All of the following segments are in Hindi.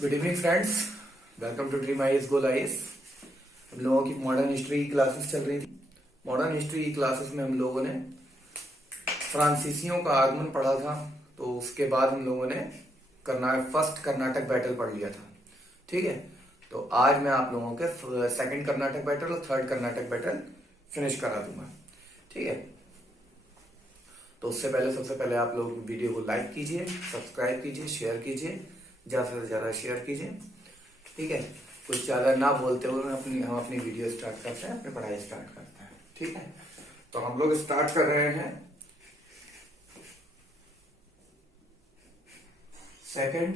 Good evening friends, welcome to dream IAS goal IAS. हम लोगों की मॉडर्न हिस्ट्री की क्लासेस चल रही थी। मॉडर्न हिस्ट्री की क्लासेस में हम लोगों ने फ्रांसीसियों का आगमन पढ़ा था। तो उसके बाद हम लोगों ने फर्स्ट कर्नाटक बैटल पढ़ लिया था। ठीक है, तो आज मैं आप लोगों के सेकंड कर्नाटक बैटल और थर्ड कर्नाटक बैटल फिनिश करा दूंगा। ठीक है, तो उससे पहले सबसे पहले आप लोग वीडियो को लाइक कीजिए, सब्सक्राइब कीजिए, शेयर कीजिए, ज्यादा से ज्यादा शेयर कीजिए। ठीक है, कुछ ज्यादा ना बोलते हुए हम अपनी वीडियो स्टार्ट करते हैं, अपनी पढ़ाई स्टार्ट करते हैं। ठीक है, तो हम लोग स्टार्ट कर रहे हैं सेकंड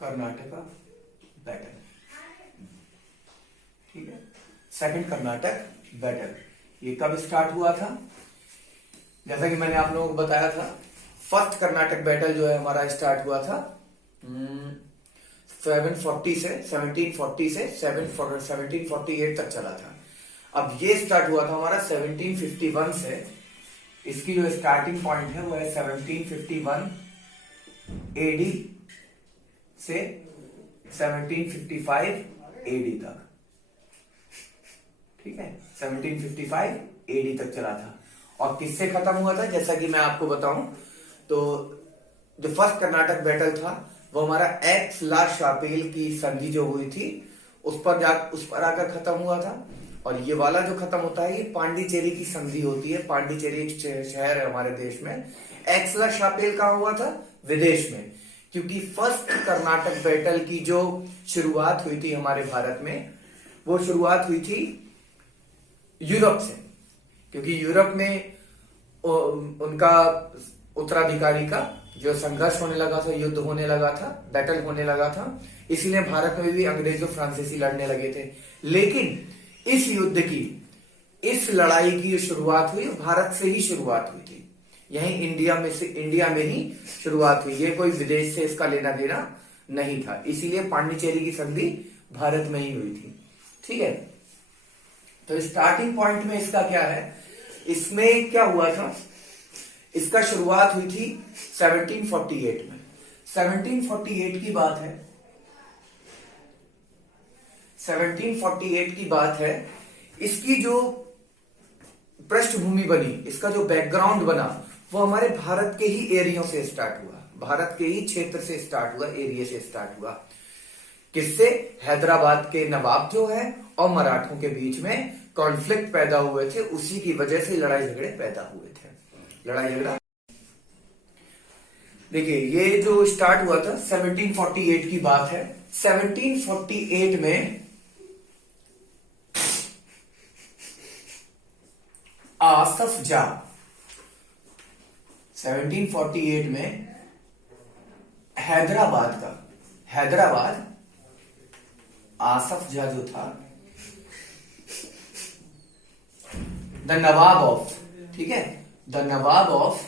कर्नाटका बैटल। ठीक है, सेकंड कर्नाटक बैटल ये कब स्टार्ट हुआ था? जैसा कि मैंने आप लोगों को बताया था, फर्स्ट कर्नाटक बैटल जो है हमारा स्टार्ट हुआ था 1740 से 1748 तक चला था। अब ये स्टार्ट हुआ था हमारा 1751 से। इसकी जो स्टार्टिंग पॉइंट है वो है 1751 एडी से 1755 एडी तक। ठीक है, 1755 एडी तक चला था। और किससे खत्म हुआ था? जैसा कि मैं आपको बताऊं तो जो फर्स्ट कर्नाटक बैटल था वो हमारा एक्स ला शापेल की संधि जो हुई थी उस पर आकर खत्म हुआ था। और ये वाला जो खत्म होता है ये पांडिचेरी की संधि होती है। पांडिचेरी एक शहर है हमारे देश में। एक्स ला शापेल कहां हुआ था? विदेश में। क्योंकि फर्स्ट कर्नाटक बैटल की जो शुरुआत हुई थी हमारे भारत में, वो शुरुआत हुई थी यूरोप से। क्योंकि यूरोप में उनका उत्तराधिकारी का जो संघर्ष होने लगा था, युद्ध होने लगा था, बैटल होने लगा था, इसीलिए भारत में भी अंग्रेज और फ्रांसीसी लड़ने लगे थे। लेकिन इस युद्ध की, इस लड़ाई की शुरुआत हुई भारत से ही शुरुआत हुई थी। यहीं इंडिया में ही शुरुआत हुई। ये कोई विदेश से इसका लेना देना नहीं था। इसीलिए पांडिचेरी की संधि भारत में ही हुई थी। ठीक है, तो स्टार्टिंग पॉइंट में इसका क्या है? इसमें क्या हुआ था? इसका शुरुआत हुई थी 1748 में। 1748 की बात है। 1748 की बात है। इसकी जो पृष्ठभूमि बनी, इसका जो बैकग्राउंड बना, वो हमारे भारत के ही एरिया से स्टार्ट हुआ। भारत के ही क्षेत्र से स्टार्ट हुआ, एरिया से स्टार्ट हुआ। किससे? हैदराबाद के नवाब जो है और मराठों के बीच में कॉन्फ्लिक्ट पैदा हुए थे। उसी की वजह से लड़ाई झगड़े पैदा हुए थे। लड़ाई झगड़ा देखिए, ये जो स्टार्ट हुआ था 1748 की बात है। 1748 में आसफ जा, 1748 में हैदराबाद आसफ जा जो था, द नवाब ऑफ, ठीक है, the nawab of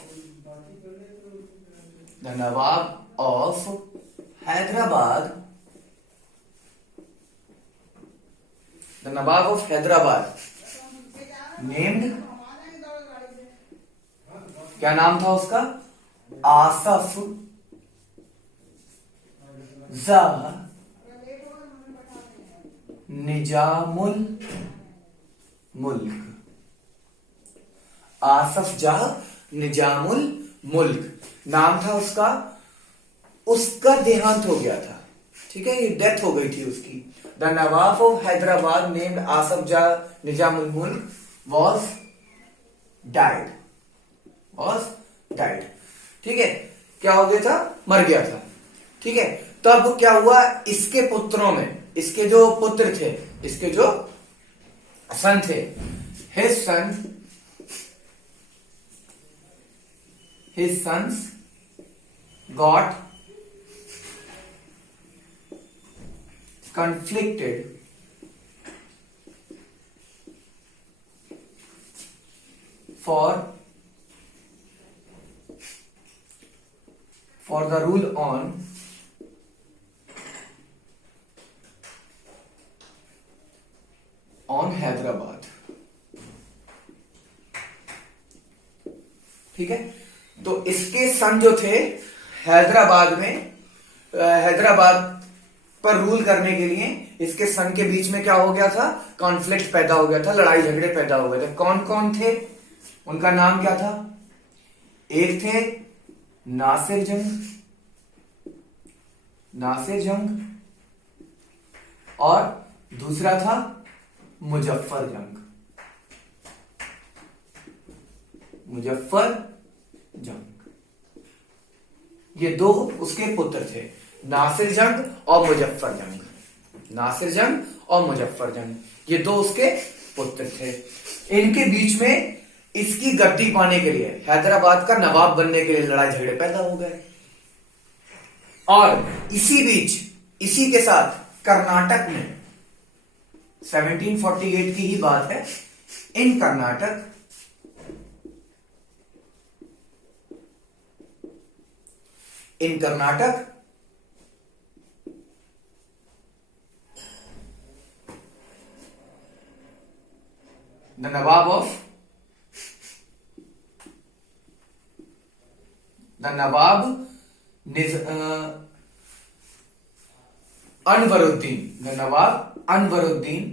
Hyderabad, the nawab of Hyderabad named, क्या नाम था उसका? आसफ जा निजामुल मुल्क। आसफ जाह निजामुल मुल्क नाम था उसका। उसका देहांत हो गया था। ठीक है, ये डेथ हो गई थी उसकी। The nawab of Hyderabad named Asaf Jah Nizamul Mulk was died. ठीक है, क्या हो गया था? मर गया था। ठीक है, तब क्या हुआ? इसके पुत्रों में, इसके जो पुत्र थे, इसके जो सन थे, his sons got conflicted for the rule on Hyderabad. ठीक है, तो इसके सन जो थे हैदराबाद में, हैदराबाद पर रूल करने के लिए इसके सन के बीच में क्या हो गया था, कॉन्फ्लिक्ट पैदा हो गया था, लड़ाई झगड़े पैदा हो गए थे। कौन कौन थे, उनका नाम क्या था? एक थे नासिर जंग, नासिर जंग, और दूसरा था मुजफ्फर जंग, मुजफ्फर जंग। ये दो उसके पुत्र थे, नासिर जंग और मुजफ्फर जंग, नासिर जंग और मुजफ्फर जंग, ये दो उसके पुत्र थे। इनके बीच में इसकी गद्दी पाने के लिए, हैदराबाद का नवाब बनने के लिए लड़ाई झगड़े पैदा हो गए। और इसी बीच, इसी के साथ कर्नाटक में 1748 की ही बात है, in Carnatic the nawab Anwaruddin, the nawab Anwaruddin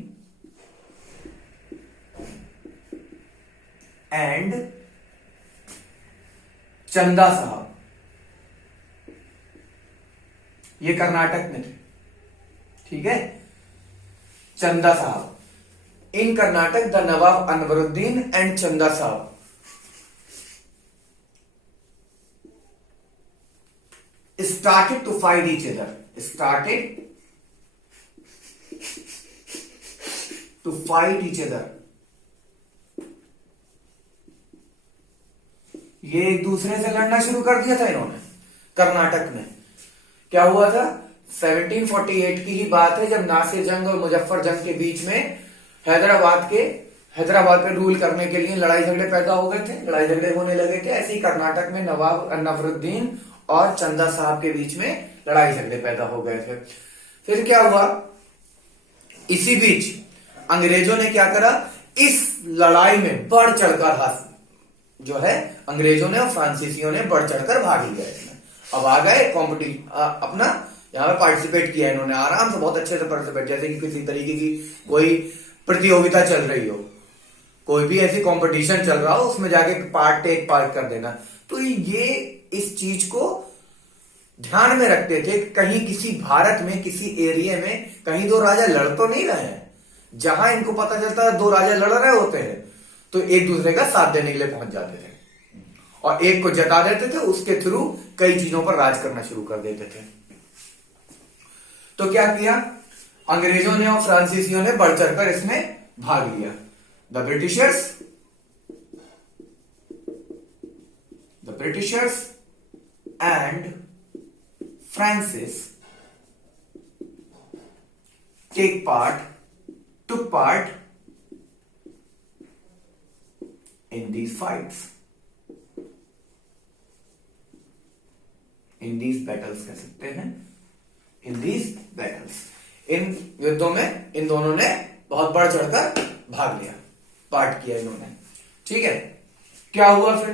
and Chanda Sahib, ये कर्नाटक में थे, ठीक है। Chanda Sahib, in Carnatic the nawab Anwaruddin and Chanda Sahib started to fight each other, started to fight each other। ये एक दूसरे से लड़ना शुरू कर दिया था इन्होंने कर्नाटक में। क्या हुआ था, 1748 की ही बात है, जब नासिर जंग और मुजफ्फर जंग के बीच में हैदराबाद पे रूल करने के लिए लड़ाई झगड़े पैदा हो गए थे, लड़ाई झगड़े होने लगे थे। ऐसे ही कर्नाटक में नवाब अनवरुद्दीन और चंदा साहब के बीच में लड़ाई झगड़े पैदा हो गए थे। फिर क्या हुआ, इसी बीच अंग्रेजों ने क्या करा, इस लड़ाई में बढ़ चढ़कर जो है अंग्रेजों ने और फ्रांसीसियों ने बढ़ चढ़कर भाग लिया इसमें। अब आ गए कॉम्पिटिशन, अपना यहां पे पार्टिसिपेट किया इन्होंने आराम से, बहुत अच्छे से पार्टिसिपेट, जैसे कि किसी तरीके की कोई प्रतियोगिता चल रही हो, कोई भी ऐसी कंपटीशन चल रहा हो, उसमें जाके पार्ट कर देना। तो ये इस चीज को ध्यान में रखते थे, कहीं किसी भारत में किसी एरिया में कहीं दो राजा लड़ तो नहीं रहे हैं। जहां इनको पता चलता है दो राजा लड़ रहे होते हैं तो एक दूसरे का साथ देने के लिए पहुंच जाते थे और एक को जता देते थे, उसके थ्रू कई चीजों पर राज करना शुरू कर देते थे। तो क्या किया अंग्रेजों ने और फ्रांसीसियों ने बढ़ चढ़कर इसमें भाग लिया। The Britishers and Francis took part in these fights, in these battles कह सकते हैं, in these battles, इन युद्धों में इन दोनों ने बहुत बढ़ चढ़कर भाग लिया, पार्ट किया इन्होंने, ठीक है। क्या हुआ फिर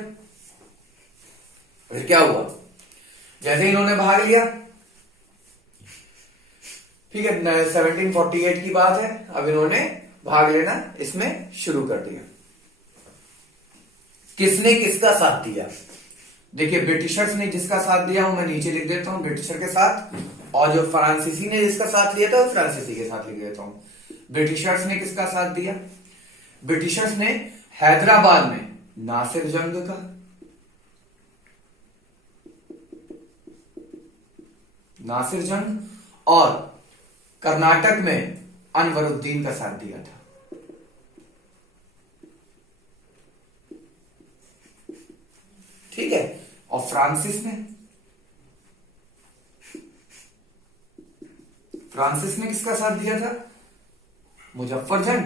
क्या हुआ, जैसे इन्होंने भाग लिया, ठीक है, 1748 की बात है, अब इन्होंने भाग लेना इसमें शुरू कर दिया। किसने किसका साथ दिया, देखिए ब्रिटिशर्स ने जिसका साथ दिया वो मैं नीचे लिख देता हूं, ब्रिटिशर के साथ, और जो फ्रांसीसी ने जिसका साथ लिया था वो फ्रांसीसी के साथ लिख देता हूं। ब्रिटिशर्स ने किसका साथ दिया, ब्रिटिशर्स ने हैदराबाद में नासिर जंग का, नासिर जंग, और कर्नाटक में अनवरुद्दीन का साथ दिया था। ठीक है, और फ्रांसिस ने किसका साथ दिया था, मुजफ्फर जंग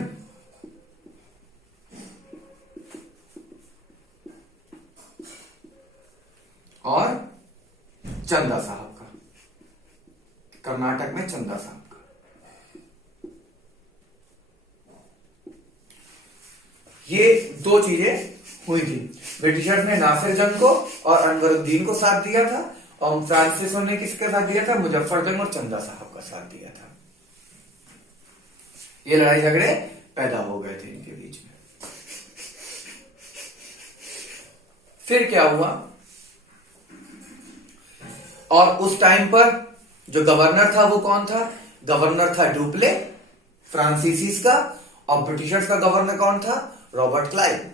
और चंदा साहब का, कर्नाटक में चंदा साहब का। ये दो चीजें हुई थी। ब्रिटिशर्स ने नासिर जंग को और अनवरुद्दीन को साथ दिया था, और फ्रांसीसियों ने किसके साथ दिया था? मुजफ्फर जंग और चंदा साहब का साथ दिया था। ये लड़ाई झगड़े पैदा हो गए थे इनके बीच में। फिर क्या हुआ, और उस टाइम पर जो गवर्नर था वो कौन था? गवर्नर था डुप्ले फ्रांसीसीस का, और ब्रिटिशर्स का गवर्नर कौन था? रॉबर्ट क्लाइव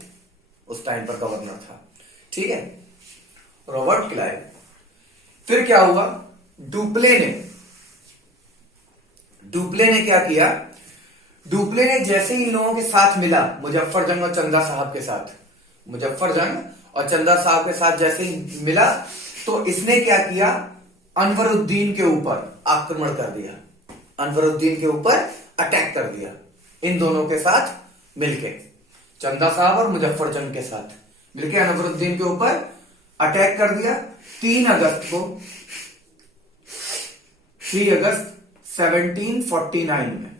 उस टाइम पर गवर्नर था। ठीक है, रॉबर्ट क्लाइव। फिर क्या हुआ, डुप्ले ने क्या किया? डुप्ले ने जैसे ही इन लोगों के साथ मिला, मुजफ्फर जंग और चंदा साहब के साथ, मुजफ्फर जंग और चंदा साहब के साथ जैसे ही मिला, तो इसने क्या किया? अनवरुद्दीन के ऊपर आक्रमण कर दिया, अनवरुद्दीन के ऊपर अटैक कर दिया, इन दोनों के साथ मिलके, चंदा साहब और मुजफ्फर जंग के साथ मिलके अनवरुद्दीन के ऊपर अटैक कर दिया। 3 अगस्त 1749 में,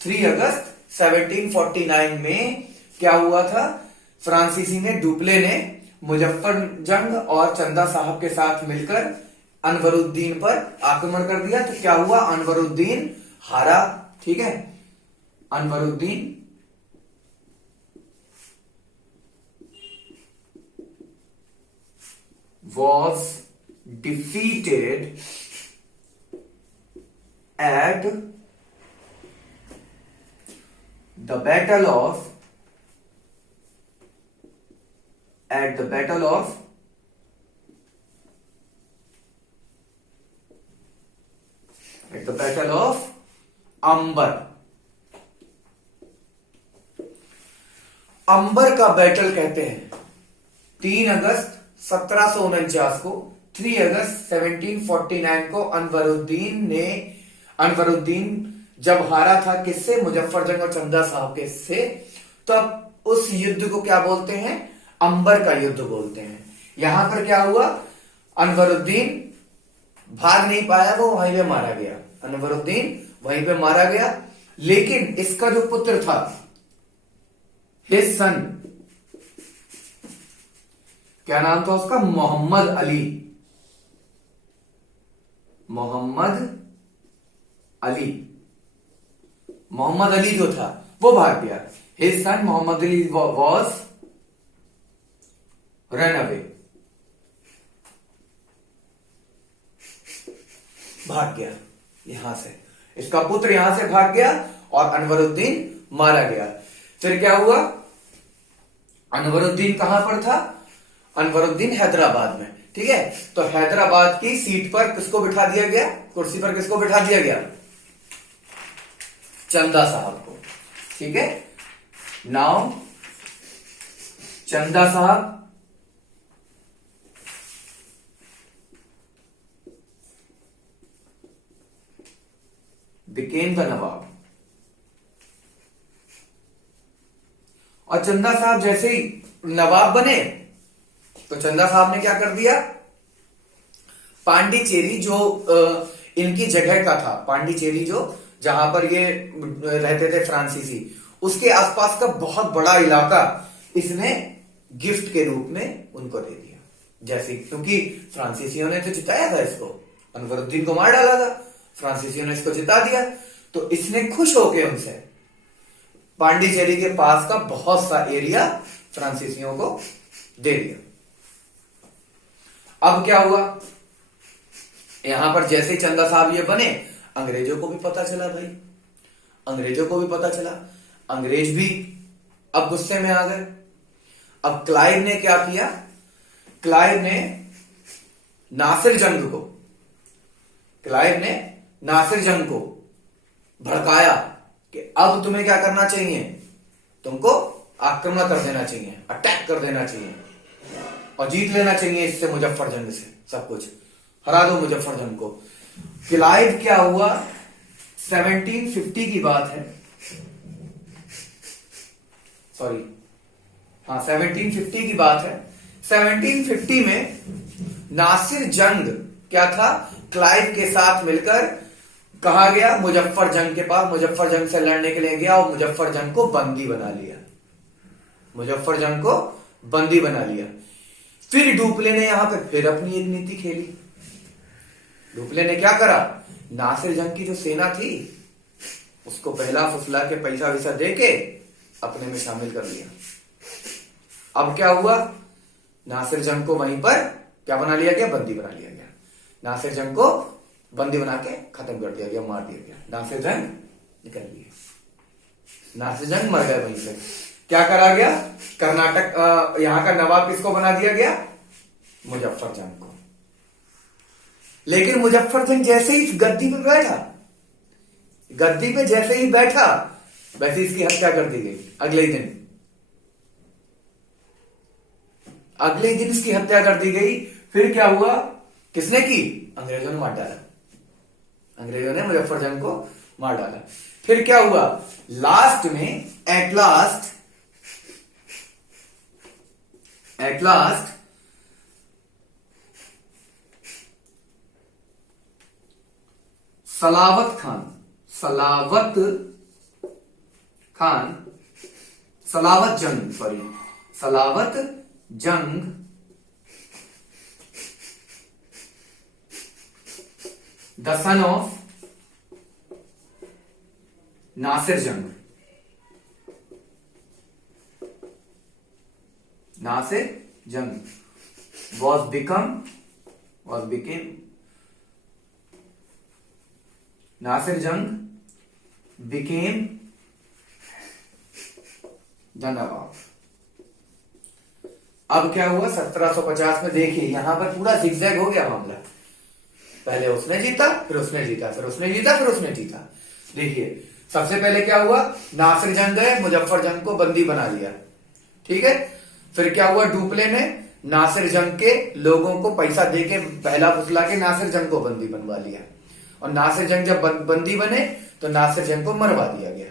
3 अगस्त 1749 में क्या हुआ था? फ्रांसीसी ने, डुप्ले ने मुजफ्फर जंग और चंदा साहब के साथ मिलकर अनवरुद्दीन पर आक्रमण कर दिया। तो क्या हुआ? अनवरुद्दीन हारा। ठीक है, Anwaruddin was defeated at the battle of अंबर। अंबर का बैटल कहते हैं 3 अगस्त 1749 को, 3 अगस्त 1749 को अनवरुद्दीन जब हारा था किससे? मुजफ्फर जंग और चंदा साहब के से, तब उस युद्ध को क्या बोलते हैं? अंबर का युद्ध बोलते हैं। यहां पर क्या हुआ? अनवरुद्दीन भाग नहीं पाया, वो वहीं पे मारा गया, अनवरुद्दीन वहीं पे मारा गया। लेकिन इसका जो पुत्र था, हिज सन, क्या नाम था उसका? मोहम्मद अली। मोहम्मद अली जो था वो भाग गया। His son Mohammad Ali was run away, भाग गया यहां से, इसका पुत्र यहां से भाग गया और अनवरुद्दीन मारा गया। फिर क्या हुआ? अनवरुद्दीन कहां पर था? अनवरुद्दीन हैदराबाद में। ठीक है, तो हैदराबाद की सीट पर किसको बिठा दिया गया? कुर्सी पर किसको बिठा दिया गया? चंदा साहब को। ठीक है, नाउ चंदा साहब became the नवाब। और चंदा साहब जैसे ही नवाब बने तो चंदा साहब ने क्या कर दिया? पांडिचेरी जो इनकी जगह का था, पांडिचेरी जो जहां पर ये रहते थे फ्रांसीसी, उसके आसपास का बहुत बड़ा इलाका इसने गिफ्ट के रूप में उनको दे दिया। जैसे क्योंकि फ्रांसीसियों ने तो जिताया था इसको, अनवरुद्दीन को मार डाला था, फ्रांसीसियों ने इसको जिता दिया, तो इसने खुश होके उनसे पांडिचेरी के पास का बहुत सा एरिया फ्रांसीसियों को दे दिया। अब क्या हुआ? यहां पर जैसे ही चंदा साहब ये बने, अंग्रेजों को भी पता चला भाई, अंग्रेजों को भी पता चला, अंग्रेज भी अब गुस्से में आ गए। अब क्लाइव ने क्या किया? क्लाइव ने नासिर जंग को भड़काया कि अब तुम्हें क्या करना चाहिए? तुमको आक्रमण कर देना चाहिए, अटैक कर देना चाहिए और जीत लेना चाहिए इससे, मुजफ्फर जंग से सब कुछ हरा दो मुजफ्फर जंग को। क्लाइव क्या हुआ? 1750 की बात है, सॉरी हाँ 1750 की बात है। 1750 में नासिर जंग क्या था? क्लाइव के साथ मिलकर कहा गया मुजफ्फर जंग के पास, मुजफ्फर जंग से लड़ने के लिए गया और मुजफ्फर जंग को बंदी बना लिया, मुजफ्फर जंग को बंदी बना लिया। फिर डुप्ले ने यहां पे फिर अपनी एक नीति खेली। डुप्ले ने क्या करा, नासिर जंग की जो सेना थी उसको पहला फुसला के पैसा वैसा दे के अपने में शामिल कर लिया। अब क्या हुआ, नासिर जंग को वहीं पर क्या बना लिया गया, बंदी बना लिया गया। नासिर जंग को बंदी बना के खत्म कर दिया गया, मार दिया गया। नासिर जंग निकल लिए, नासिर जंग मर गए वहीं पे। क्या करा गया, कर्नाटक यहां का नवाब किसको बना दिया गया, मुजफ्फर जंग को। लेकिन मुजफ्फर जंग जैसे ही इस गद्दी पे बैठा, गद्दी पे जैसे ही बैठा वैसे इसकी हत्या कर दी गई। अगले ही दिन इसकी हत्या कर दी गई। फिर क्या हुआ, किसने की, अंग्रेजों ने मार डाला। अंग्रेजों ने मुजफ्फर जंग को मार डाला। फिर क्या हुआ, लास्ट में एट लास्ट सलावत जंग द सन ऑफ नासिर जंग became नासिर जंग became द नवाब। अब क्या हुआ, 1750 में देखिए यहां पर पूरा जिगजैग हो गया मामला। पहले उसने जीता, फिर उसने जीता, फिर उसने जीता, फिर उसने जीता। देखिए सबसे पहले क्या हुआ, नासिर जंग गए, मुजफ्फर जंग को बंदी बना लिया, ठीक है। फिर क्या हुआ, डुप्ले ने नासिर जंग के लोगों को पैसा देके पहला फुसला के नासिर जंग को बंदी बनवा लिया। और नासिर जंग जब बंदी बने तो नासिर जंग को मरवा दिया गया।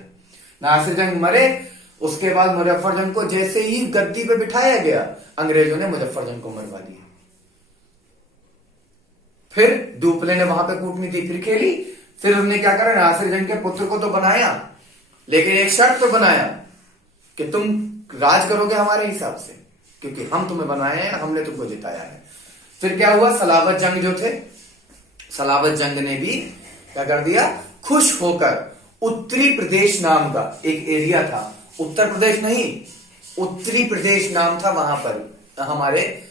नासिर जंग मरे, उसके बाद मुजफ्फर जंग को जैसे ही गद्दी पे बिठाया गया, अंग्रेजों ने मुजफ्फर जंग को मरवा दिया। फिर डुप्ले ने वहां पे कूटनीति फिर खेली। फिर उसने क्या करा, नासिर जंग के पुत्र को तो बनाया, लेकिन एक शर्त तो बनाया कि तुम राज करोगे हमारे हिसाब से, क्योंकि हम तुम्हें बनाए हैं, हमने तुमको जिताया है। फिर क्या हुआ, सलावत जंग जो थे, सलावत जंग ने भी क्या कर दिया, खुश होकर उत्तरी प्रदेश नाम का एक एरिया था, उत्तर प्रदेश नहीं, उत्तरी प्रदेश नाम था, वहां पर हमारे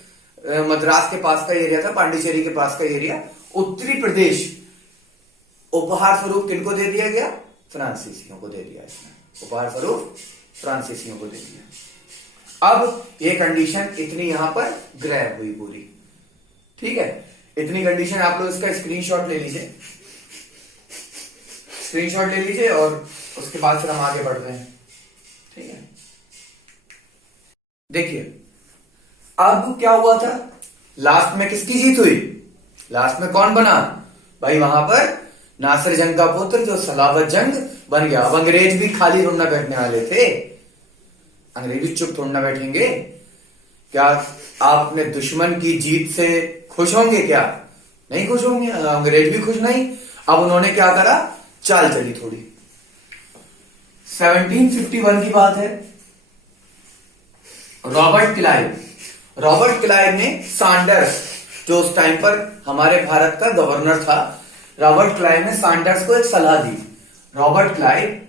मद्रास के पास का एरिया था, पांडिचेरी के पास का एरिया, उत्तरी प्रदेश उपहार स्वरूप किनको दे दिया गया, फ्रांसीसियों को दे दिया। इसमें उपहार स्वरूप फ्रांसीसियों को दे दिया। अब ये कंडीशन इतनी यहां पर ग्रैब हुई पूरी, ठीक है। इतनी कंडीशन आप लोग इसका स्क्रीनशॉट ले लीजिए, स्क्रीनशॉट ले लीजिए और उसके बाद फिर हम आगे बढ़ते हैं, ठीक है। देखिए अब क्या हुआ था, लास्ट में किसकी जीत हुई, लास्ट में कौन बना भाई, वहां पर नासिर जंग का पुत्र जो सलावत जंग बन गया। अब अंग्रेज भी खाली थोड़ा बैठने वाले थे, अंग्रेज भी चुप थोड़ा बैठेंगे क्या। आप अपने दुश्मन की जीत से खुश होंगे क्या, नहीं खुश होंगे, अंग्रेज भी खुश नहीं। अब उन्होंने क्या करा, चाल चली थोड़ी। 1751 की बात है, रॉबर्ट क्लाइव ने सैंडर्स, जो उस टाइम पर हमारे भारत का गवर्नर था, रॉबर्ट क्लाइव ने सैंडर्स को एक सलाह दी। Robert Clive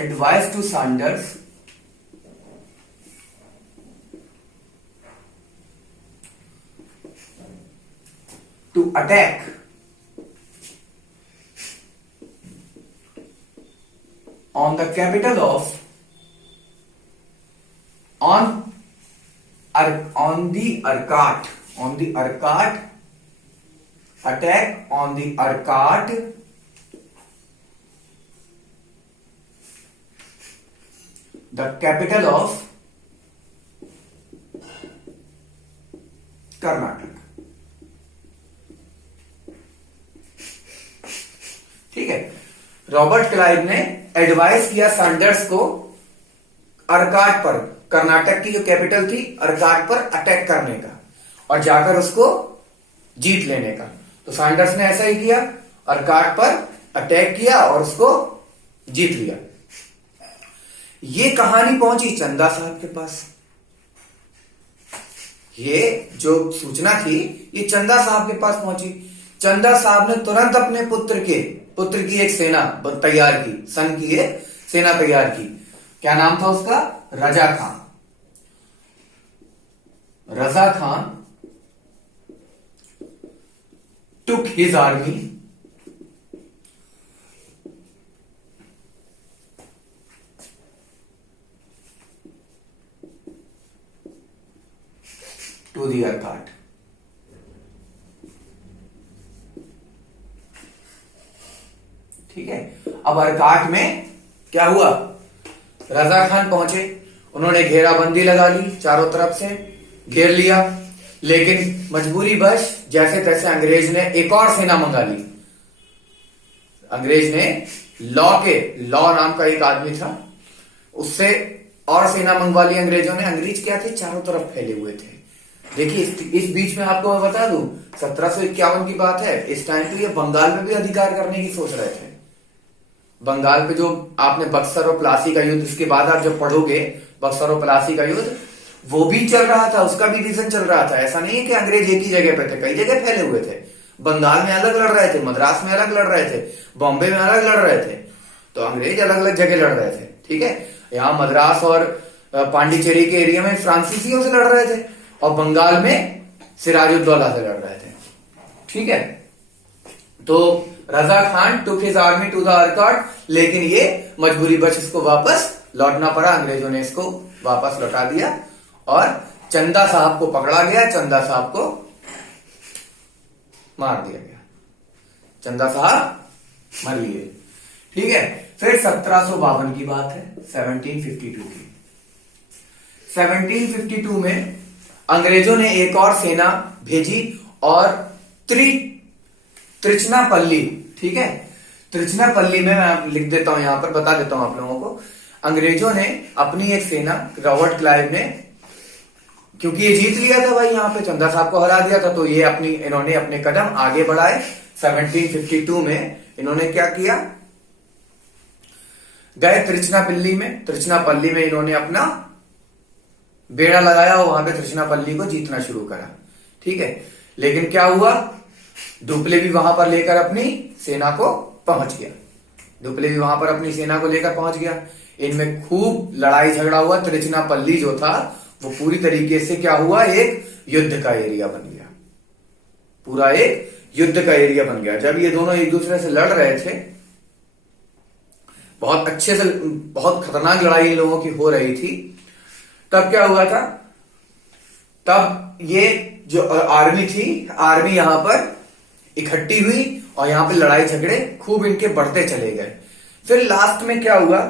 advised to Sanders to attack on the capital of on the Arcot, attack on the Arcot, the capital of Karnataka. ठीक है, रॉबर्ट क्लाइव ने एडवाइस किया सैंडर्स को अर्काट पर, कर्नाटक की जो कैपिटल थी अर्काट पर अटैक करने का और जाकर उसको जीत लेने का। तो सैंडर्स ने ऐसा ही किया, अर्काट पर अटैक किया और उसको जीत लिया। ये कहानी पहुंची चंदा साहब के पास। ये जो सूचना थी ये चंदा साहब के पास पहुंची। चंदा साहब ने तुरंत अपने पुत्र की एक सेना तैयार की, सन की एक सेना तैयार की। क्या नाम था उसका? Raza Khan. Raza Khan took his army to the Arcot। ठीक है, अब अर्काट में क्या हुआ? रजा खान पहुंचे, उन्होंने घेराबंदी लगा ली, चारों तरफ से घेर लिया, लेकिन मजबूरी बश जैसे तैसे अंग्रेज ने एक और सेना मंगा ली। अंग्रेज ने लॉ नाम का एक आदमी था, उससे और सेना मंगवा ली अंग्रेजों ने। अंग्रेज क्या थे? चारों तरफ फैले हुए थे। देखिए इस बीच में आपको मैं बता दूं, 1751 की बात है। इस टाइम पे ये बंगाल में भी अधिकार करने की सोच रहे थे। बंगाल पे जो आपने बक्सर और प्लासी का युद्ध, इसके बाद आप जब पढ़ोगे बक्सर और प्लासी का युद्ध, वो भी चल रहा था, उसका भी रीजन चल रहा था। ऐसा नहीं है कि अंग्रेज एक ही जगह पे थे, कई जगह फैले हुए थे। बंगाल में अलग लड़ रहे थे, मद्रास में अलग लड़ रहे थे, बॉम्बे में अलग लड़ रहे थे। तो अंग्रेज अलग अलग जगह लड़ रहे थे। ठीक है, यहां मद्रास और पांडिचेरी के एरिया में फ्रांसीसियों से लड़ रहे थे और बंगाल में सिराजुद्दौला से लड़ रहे थे। ठीक है, तो Raza Khan took his army to the Arcot, लेकिन ये मजबूरी बच इसको वापस लौटना पड़ा। अंग्रेजों ने इसको वापस लौटा दिया और चंदा साहब को पकड़ा गया, चंदा साहब को मार दिया गया। चंदा साहब मर लिए। ठीक है, फिर 1752 की बात है, 1752 की। 1752 में अंग्रेजों ने एक और सेना भेजी और त्रिचनापल्ली, ठीक है, त्रिचनापल्ली में मैं लिख देता हूं, यहां पर बता देता हूं आप लोगों को। अंग्रेजों ने अपनी एक सेना, रॉबर्ट क्लाइव ने, क्योंकि ये जीत लिया था भाई, यहां पे चंदा साहब को हरा दिया था, तो ये इन्होंने अपने कदम आगे बढ़ाए। 1752 में इन्होंने क्या किया? गए त्रिचनापल्ली में इन्होंने अपना बेड़ा लगाया और वहां पे त्रिचनापल्ली को जीतना शुरू करा। ठीक है, लेकिन क्या हुआ? डुप्ले भी वहां पर लेकर अपनी सेना को पहुंच गया। इनमें खूब लड़ाई झगड़ा हुआ। त्रिचनापल्ली जो था वो पूरी तरीके से क्या हुआ? एक युद्ध का एरिया बन गया, पूरा एक युद्ध का एरिया बन गया। जब ये दोनों एक दूसरे से लड़ रहे थे, बहुत अच्छे से, बहुत खतरनाक लड़ाई इन लोगों की हो रही थी, तब क्या हुआ था? तब ये जो आर्मी थी, आर्मी यहां पर इकट्ठी हुई और यहां पे लड़ाई झगड़े खूब इनके बढ़ते चले गए। फिर लास्ट में क्या हुआ?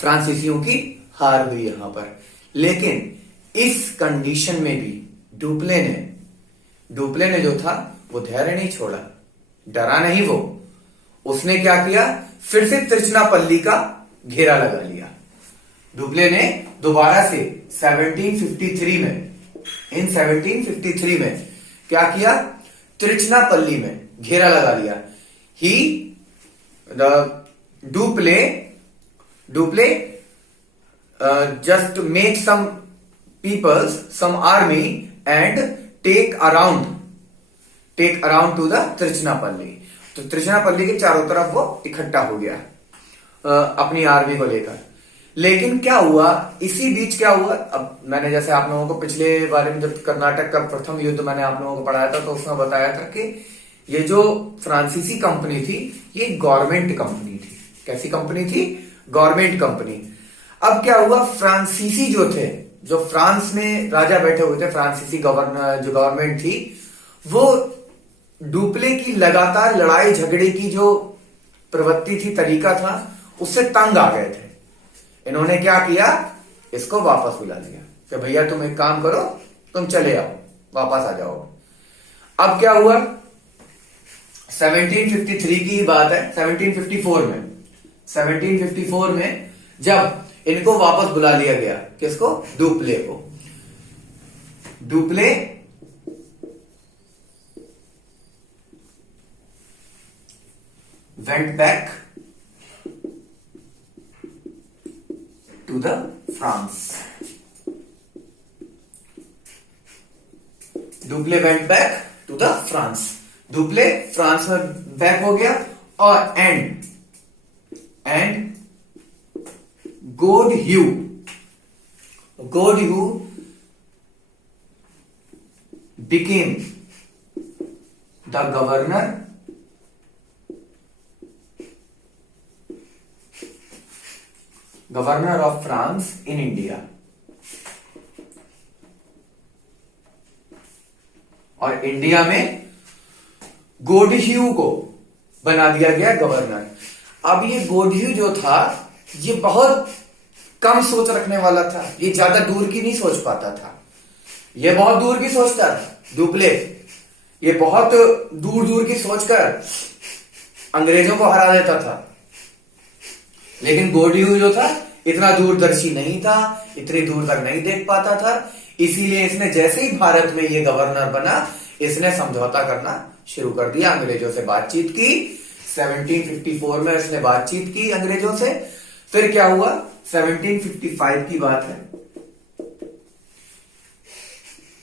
फ्रांसीसियों की हार हुई यहां पर। लेकिन इस कंडीशन में भी डुप्ले ने जो था वो धैर्य नहीं छोड़ा, डरा नहीं वो। उसने क्या किया? फिर से त्रिचनापल्ली का घेरा लगा लिया। डुप्ले ने दोबारा से 1753 में क्या किया? त्रिचनापल्ली में घेरा लगा लिया। Dupleix just make some peoples, some army and take around to the Trichinopoly. तो त्रिचनापल्ली के चारों तरफ वो इकट्ठा हो गया अपनी आर्मी को लेकर। लेकिन क्या हुआ? इसी बीच क्या हुआ? अब मैंने जैसे आप लोगों को पिछले बारे में, जब कर्नाटक का प्रथम युद्ध मैंने आप लोगों को पढ़ाया था, तो उसमें बताया था कि ये जो फ्रांसीसी कंपनी थी, ये गवर्नमेंट कंपनी थी। कैसी कंपनी थी? Government company. अब क्या हुआ? फ्रांसीसी जो थे, जो फ्रांस में राजा बैठे हुए थे, फ्रांसीसी जो गवर्नमेंट थी, वो डुप्ले की लगातार लड़ाई झगड़े की जो प्रवृत्ति थी, तरीका था, उससे तंग आ गए थे। इन्होंने क्या किया? इसको वापस बुला लिया कि भैया तुम एक काम करो, तुम चले आओ, वापस आ जाओ। अब क्या हुआ? 1753 की बात है। 1754 में जब इनको वापस बुला लिया गया। किसको? डुप्ले को। Dupleix went back to the France. Dupleix went back to the France. Dupleix France में बैक हो गया और and Godeheu became the governor of France in India। और इंडिया में गोडह्यू को बना दिया गया गवर्नर। अब ये गोडह्यू जो था ये बहुत कम सोच रखने वाला था, ये ज्यादा दूर की नहीं सोच पाता था, ये बहुत दूर की सोचता था। डुप्ले ये बहुत दूर दूर की सोचकर अंग्रेजों को हरा देता था, लेकिन गोडह्यू जो था इतना दूरदर्शी नहीं था, इतनी दूर तक नहीं देख पाता था। इसीलिए इसने जैसे ही भारत में ये गवर्नर बना, इसने समझौता करना शुरू कर दिया, अंग्रेजों से बातचीत की। 1754 में इसने बातचीत की अंग्रेजों से। फिर क्या हुआ? 1755 की बात है।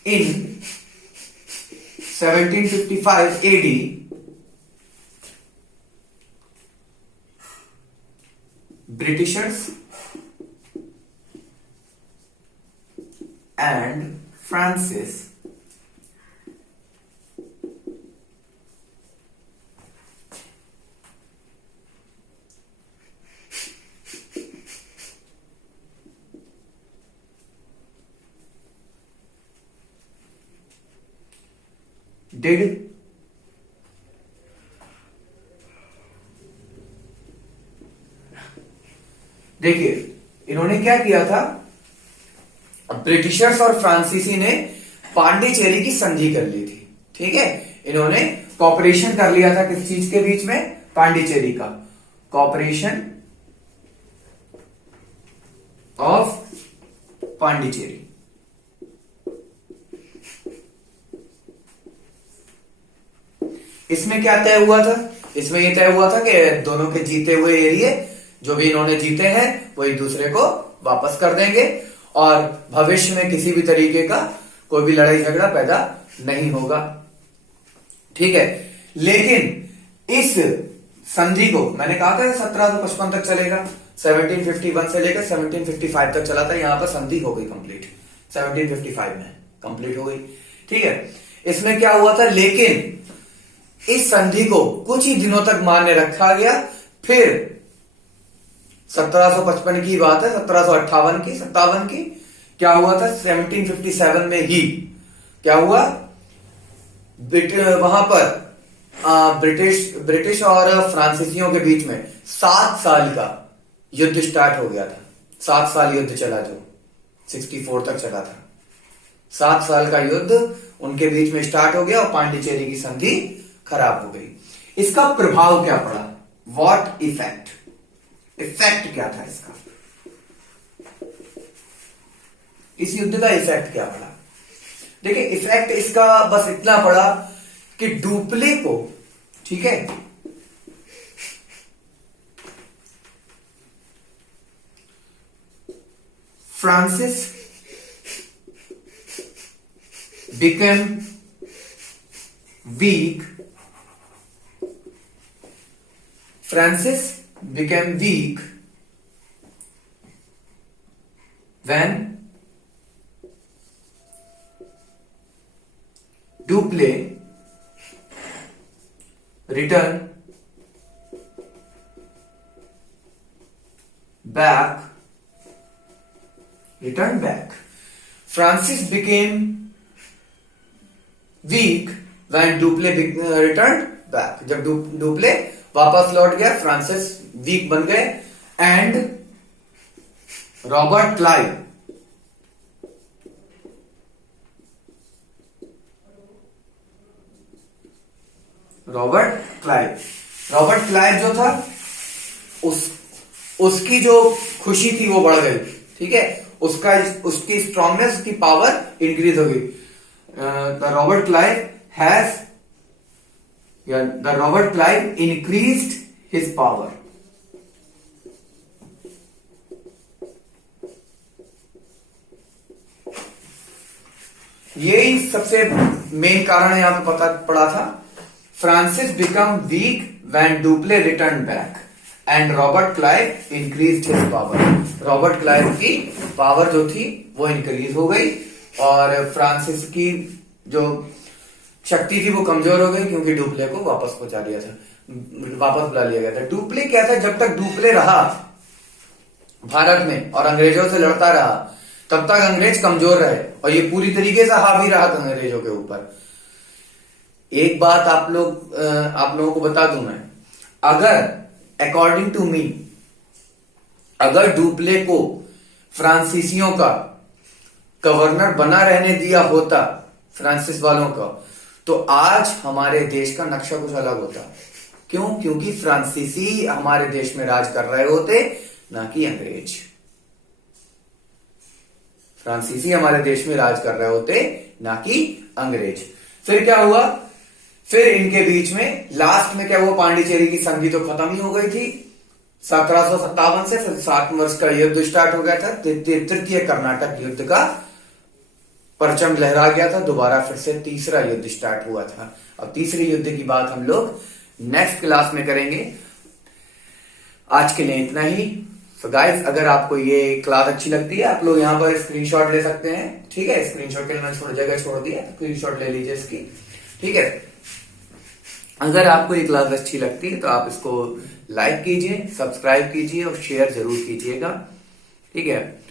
इन 1755 AD Britishers and Francis did देखिए इन्होंने क्या किया था, ब्रिटिशर्स और फ्रांसीसी ने पांडिचेरी की संधि कर ली थी। ठीक है, इन्होंने कॉपरेशन कर लिया था किस चीज के बीच में? पांडिचेरी का। Cooperation of Pondicherry. इसमें क्या तय हुआ था? इसमें यह तय हुआ था कि दोनों के जीते हुए एरिया जो भी इन्होंने जीते हैं वो एक दूसरे को वापस कर देंगे और भविष्य में किसी भी तरीके का कोई भी लड़ाई झगड़ा पैदा नहीं होगा। ठीक है, लेकिन इस संधि को मैंने कहा था 1755 तक चलेगा, 1751 से लेकर 1755 तक चला था। यहां पर संधि हो गई कंप्लीट, 1755 में कंप्लीट हो गई। ठीक है, इसमें क्या हुआ था, लेकिन इस संधि को कुछ ही दिनों तक मान्य रखा गया। फिर 1755 की बात है, 1758 की 57 की क्या हुआ था, 1757 में ही क्या हुआ, वहां पर ब्रिटिश और फ्रांसीसियों के बीच में 7 साल का युद्ध स्टार्ट हो गया था। 7 साल युद्ध चला जो 64 तक चला था। 7 साल का युद्ध उनके बीच में स्टार्ट हो गया और पांडिचेरी की संधि खराब हो गई। इसका प्रभाव क्या पड़ा? What effect? इफेक्ट क्या था इसका? इस युद्ध का इफेक्ट क्या पड़ा? देखिए, इफेक्ट इसका बस इतना पड़ा कि डुप्ले को, ठीक है, Francis became weak. Francis became weak when Duplé returned back. Francis became weak when Duplé returned back. जब डुप्ले वापस लौट गया, फ्रांसिस वीक बन गए एंड रॉबर्ट क्लाइव जो था उसकी जो खुशी थी वो बढ़ गई, ठीक है, उसकी स्ट्रांगनेस की पावर इंक्रीज हो गई। The Robert Clive increased his power. यही सबसे मेन कारण यहां पे पड़ा था। France's become weak when Dupleix return back and Robert Clive increased his power. Robert Clive की पावर जो थी वो इंक्रीज हो गई और फ्रांसिस की जो शक्ति थी वो कमजोर हो गई, क्योंकि डुप्ले को वापस बुला लिया गया था। डुप्ले क्या था, जब तक डुप्ले रहा भारत में और अंग्रेजों से लड़ता रहा तब तक अंग्रेज कमजोर रहे और ये पूरी तरीके से हावी रहा था अंग्रेजों के ऊपर। एक बात आप लोगों को बता दूं मैं, अगर अकॉर्डिंग टू मी, अगर डुप्ले को फ्रांसीसियों का गवर्नर बना रहने दिया होता, फ्रांसिस वालों का, तो आज हमारे देश का नक्शा कुछ अलग होता। क्यों? क्योंकि फ्रांसीसी हमारे देश में राज कर रहे होते, ना कि अंग्रेज। फ्रांसीसी हमारे देश में राज कर रहे होते, ना कि अंग्रेज। फिर क्या हुआ? फिर इनके बीच में लास्ट में क्या हुआ? पांडिचेरी की संधि तो खत्म ही हो गई थी 1757 से। फिर 7 वर्ष का युद्ध स्टार्ट हो गया था, तृतीय कर्नाटक युद्ध का परचम लहरा गया था। दोबारा फिर से तीसरा युद्ध स्टार्ट हुआ था। अब तीसरे युद्ध की बात हम लोग नेक्स्ट क्लास में करेंगे। आज के लिए इतना ही। तो गाइस, अगर आपको ये क्लास अच्छी लगती है, आप लोग यहाँ पर स्क्रीनशॉट ले सकते हैं, ठीक है। स्क्रीनशॉट के लिए मैंने थोड़ी जगह छोड़ दिया, स्क्रीनशॉट ले लीजिए इसकी, ठीक है। अगर आपको ये क्लास अच्छी लगती है तो आप इसको लाइक कीजिए, सब्सक्राइब कीजिए और शेयर जरूर कीजिएगा, ठीक है।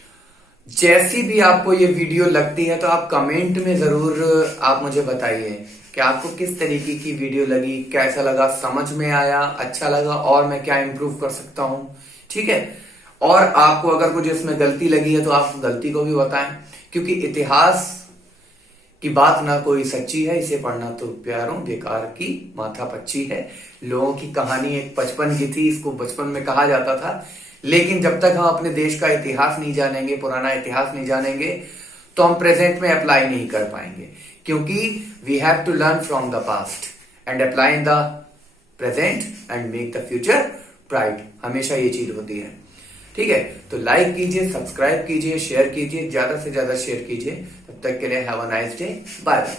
जैसी भी आपको ये वीडियो लगती है तो आप कमेंट में जरूर आप मुझे बताइए कि आपको किस तरीके की वीडियो लगी, कैसा लगा, समझ में आया, अच्छा लगा और मैं क्या इंप्रूव कर सकता हूं, ठीक है। और आपको अगर कुछ इसमें गलती लगी है तो आप गलती को भी बताएं, क्योंकि इतिहास की बात ना कोई सच्ची है, इसे पढ़ना तो प्यारों बेकार की माथा पच्ची है। लोगों की कहानी एक बचपन की थी, इसको बचपन में कहा जाता था, लेकिन जब तक हम अपने देश का इतिहास नहीं जानेंगे, पुराना इतिहास नहीं जानेंगे, तो हम प्रेजेंट में अप्लाई नहीं कर पाएंगे, क्योंकि we have to learn from the past and apply in the present and make the future bright. हमेशा ये चीज होती है, ठीक है। तो लाइक कीजिए, सब्सक्राइब कीजिए, शेयर कीजिए, ज्यादा से ज्यादा शेयर कीजिए। तब तक के लिए have a nice day, bye bye.